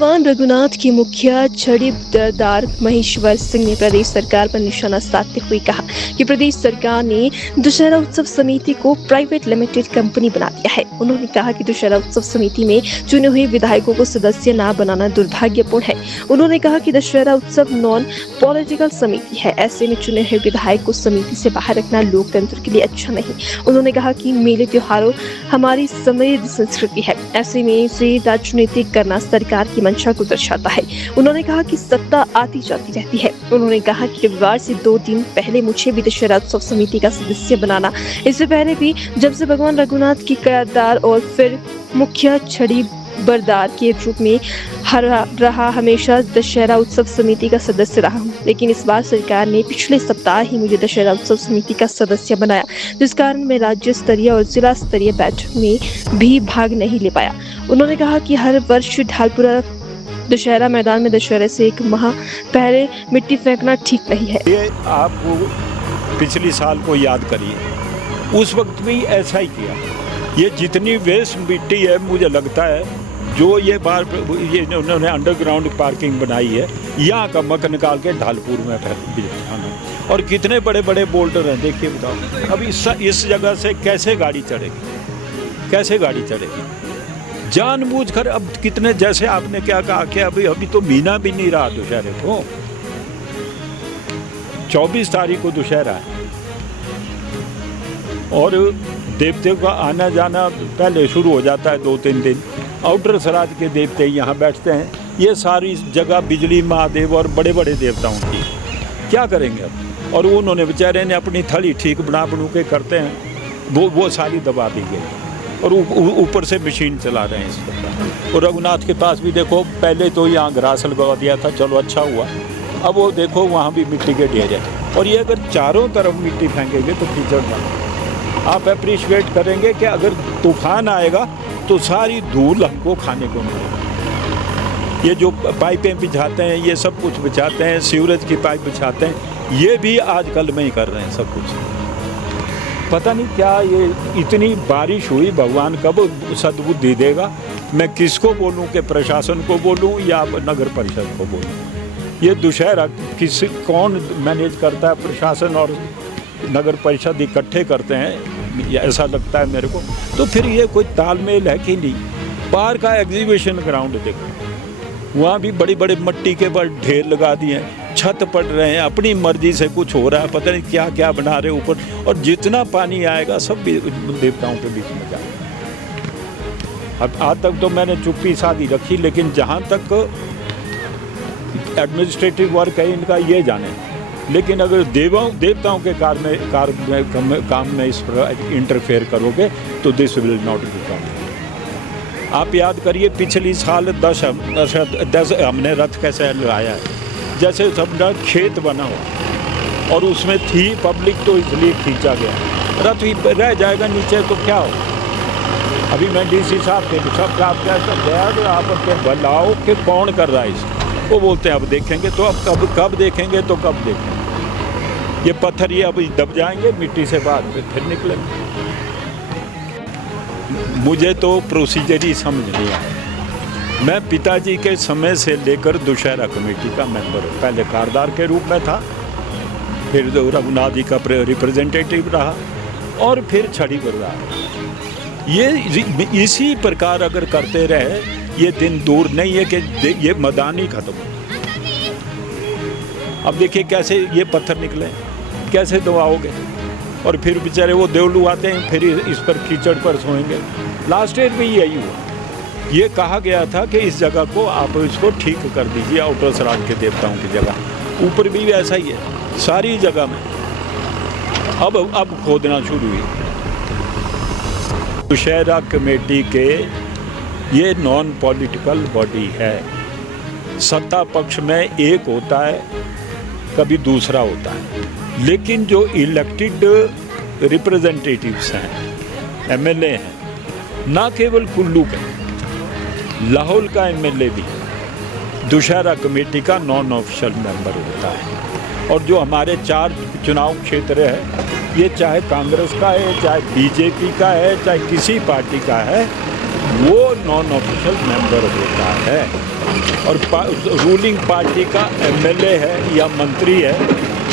भगवान रघुनाथ के मुखिया छड़ीदार महेश्वर सिंह ने प्रदेश सरकार पर निशाना साधते हुए कहा कि प्रदेश सरकार ने दशहरा उत्सव समिति को प्राइवेट लिमिटेड कंपनी बना दिया है। उन्होंने कहा कि दशहरा उत्सव समिति में चुने हुए विधायकों को सदस्य न बनाना दुर्भाग्यपूर्ण है। उन्होंने कहा कि दशहरा उत्सव नॉन पॉलिटिकल समिति है, ऐसे में चुने हुए विधायक को समिति से बाहर रखना लोकतंत्र के लिए अच्छा नहीं। उन्होंने कहा कि मेले त्योहारों हमारी समृद्ध संस्कृति है, ऐसे में इसे राजनीतिक करना सरकार की मंशा को दर्शाता है। उन्होंने कहा कि सत्ता आती जाती रहती है। उन्होंने कहा कि रविवार से 2 दिन पहले मुझे भी दशहरा उत्सव समिति का सदस्य बनाना, इससे पहले भी जब से भगवान रघुनाथ की किरादार और फिर मुखिया छड़ी बरदार के रूप में रहा, हमेशा दशहरा उत्सव समिति का सदस्य रहा हूँ। लेकिन इस बार सरकार ने पिछले सप्ताह ही मुझे दशहरा उत्सव समिति का सदस्य बनाया, जिस कारण मैं राज्य स्तरीय और जिला स्तरीय बैठक में भी भाग नहीं ले पाया। उन्होंने कहा कि हर वर्ष ढालपुरा दशहरा मैदान में दशहरे से 1 माह पहले मिट्टी फेंकना ठीक नहीं है। ये आप पिछले साल को याद करिए, उस वक्त भी ऐसा ही किया। ये जितनी वेस्ट मिट्टी है, मुझे लगता है जो ये उन्होंने अंडरग्राउंड पार्किंग बनाई है, यहाँ का मक निकाल के ढालपुर में बिठाना। और कितने बड़े बड़े बोल्डर हैं, देखिए बताओ। अब इस जगह से कैसे गाड़ी चढ़ेगी, कैसे गाड़ी चढ़ेगी? जानबूझकर अब कितने, जैसे आपने क्या कहा कि अभी तो महीना भी नहीं रहा दशहरे को, 24 तारीख को दशहरा है और देवते का आना जाना पहले शुरू हो जाता है 2-3 दिन। आउटर सराज के देवते यहाँ बैठते हैं, ये सारी जगह बिजली महादेव और बड़े बड़े देवताओं की, क्या करेंगे अब? और उन्होंने बेचारे ने अपनी थली ठीक बनू के करते हैं, वो सारी दबा दी गई और ऊपर से मशीन चला रहे हैं इस पर। और रघुनाथ के पास भी देखो, पहले तो यहाँ ग्रास लगा दिया था, चलो अच्छा हुआ। अब वो देखो वहाँ भी मिट्टी के ढेर है, और ये अगर चारों तरफ मिट्टी फेंकेंगे तो कीचड़ बना। आप अप्रिशिएट करेंगे कि अगर तूफान आएगा तो सारी धूल हमको खाने को मिलेगी। ये जो पाइपें बिछाते हैं, ये सब कुछ बिछाते हैं, सीवरेज की पाइप बिछाते हैं, ये भी आजकल में ही कर रहे हैं सब कुछ। पता नहीं क्या ये इतनी बारिश हुई, भगवान कब सद्बुद्धि देगा। मैं किसको बोलूं, कि प्रशासन को बोलूं या नगर परिषद को बोलूं? ये दशहरा कौन मैनेज करता है? प्रशासन और नगर परिषद इकट्ठे करते हैं, ऐसा लगता है मेरे को। तो फिर ये कोई तालमेल है कि नहीं? बाहर का एग्जीबिशन ग्राउंड देखो, वहाँ भी बड़ी बड़ी मिट्टी के बल ढेर लगा दिए हैं, छत पड़ रहे हैं, अपनी मर्जी से कुछ हो रहा है, पता नहीं क्या क्या बना रहे ऊपर। और जितना पानी आएगा सब देवताओं के बीच में जाएगा। अब आज तक तो मैंने चुप्पी साधी रखी, लेकिन जहाँ तक एडमिनिस्ट्रेटिव वर्क है इनका ये जाने। लेकिन अगर देवताओं के काम में इस पर इंटरफेयर करोगे तो this will not be done. आप याद करिए, पिछली साल 10 हमने रथ कैसे लगाया है, जैसे सबका खेत बना हुआ और उसमें थी पब्लिक, तो इसलिए खींचा गया। रथ ही रह जाएगा नीचे तो क्या हो? अभी मैं डीसी साहब के सब आप बुलाओ कि कौन कर रहा है इसको, वो बोलते हैं अब देखेंगे। तो अब कब देखेंगे, तो कब देखेंगे? ये पत्थर ये अभी दब जाएंगे मिट्टी से, बाद फिर निकलेंगे। मुझे तो प्रोसीजर ही समझ नहीं आया। मैं पिताजी के समय से लेकर दशहरा कमेटी का मेंबर हूँ। पहले कारदार के रूप में था, फिर रघुनाथ जी का रिप्रेजेंटेटिव रहा और फिर छड़ी बरदार। ये इसी प्रकार अगर करते रहे, ये दिन दूर नहीं है कि ये मैदान ही खत्म हो। अब देखिए कैसे ये पत्थर निकले, कैसे दबाओगे? और फिर बेचारे वो देवलू आते हैं, फिर इस पर कीचड़ पर सोएंगे। लास्ट ईयर भी यही हुआ। ये कहा गया था कि इस जगह को आप इसको ठीक कर दीजिए, आउटर सराज के देवताओं की जगह। ऊपर भी ऐसा ही है, सारी जगह में अब खोदना शुरू हुई। दशहरा कमेटी के ये नॉन पॉलिटिकल बॉडी है। सत्ता पक्ष में एक होता है, कभी दूसरा होता है, लेकिन जो इलेक्टेड रिप्रेजेंटेटिव्स हैं, एमएलए हैं, ना केवल कुल्लू के, लाहौल का एमएलए भी दशहरा कमेटी का नॉन ऑफिशियल मेंबर होता है। और जो हमारे 4 चुनाव क्षेत्र है, ये चाहे कांग्रेस का है, चाहे बीजेपी का है, चाहे किसी पार्टी का है, वो नॉन ऑफिशियल मेंबर होता है और रूलिंग पार्टी का एमएलए है या मंत्री है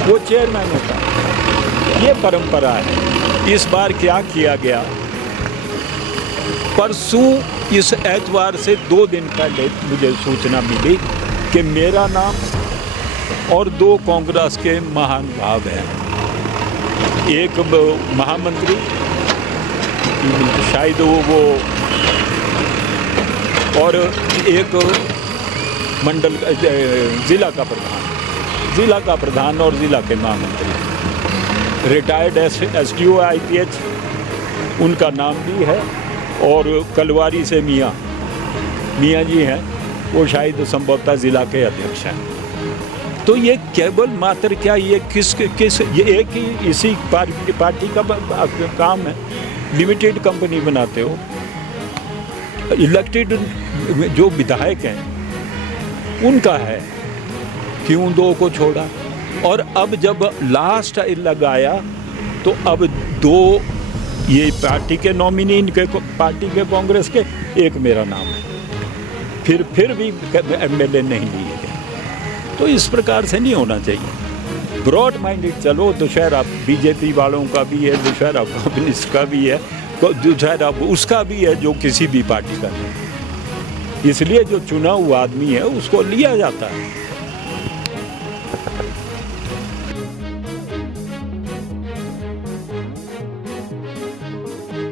वो चेयरमैन होता है। ये परंपरा है। इस बार क्या किया गया, परसों इस एतवार से 2 दिन पहले मुझे सूचना मिली कि मेरा नाम और 2 कांग्रेस के महानुभाव हैं, एक महामंत्री शायद वो और एक मंडल जिला का प्रधान और जिला के महामंत्री, रिटायर्ड एसडीओ आईपीएच उनका नाम भी है, और कलवारी से मियाँ जी हैं, वो शायद संभवतः जिला के अध्यक्ष हैं। तो ये केवल मात्र क्या ये किस ये एक ही इसी पार्टी का काम है। लिमिटेड कंपनी बनाते हो, इलेक्टेड जो विधायक हैं उनका है, क्यों 2 को छोड़ा। और अब जब लास्ट लगाया तो अब 2 ये पार्टी के नॉमिनी, इनके पार्टी के कांग्रेस के, एक मेरा नाम है, फिर भी एमएलए नहीं लिए गए। तो इस प्रकार से नहीं होना चाहिए। ब्रॉड माइंडेड चलो, दुशहरा बीजेपी वालों का भी है, दुशहरा कम्युनिस्ट का भी है, दुशहरा उसका भी है जो किसी भी पार्टी का नहीं। इसलिए जो चुना हुआ आदमी है उसको लिया जाता है।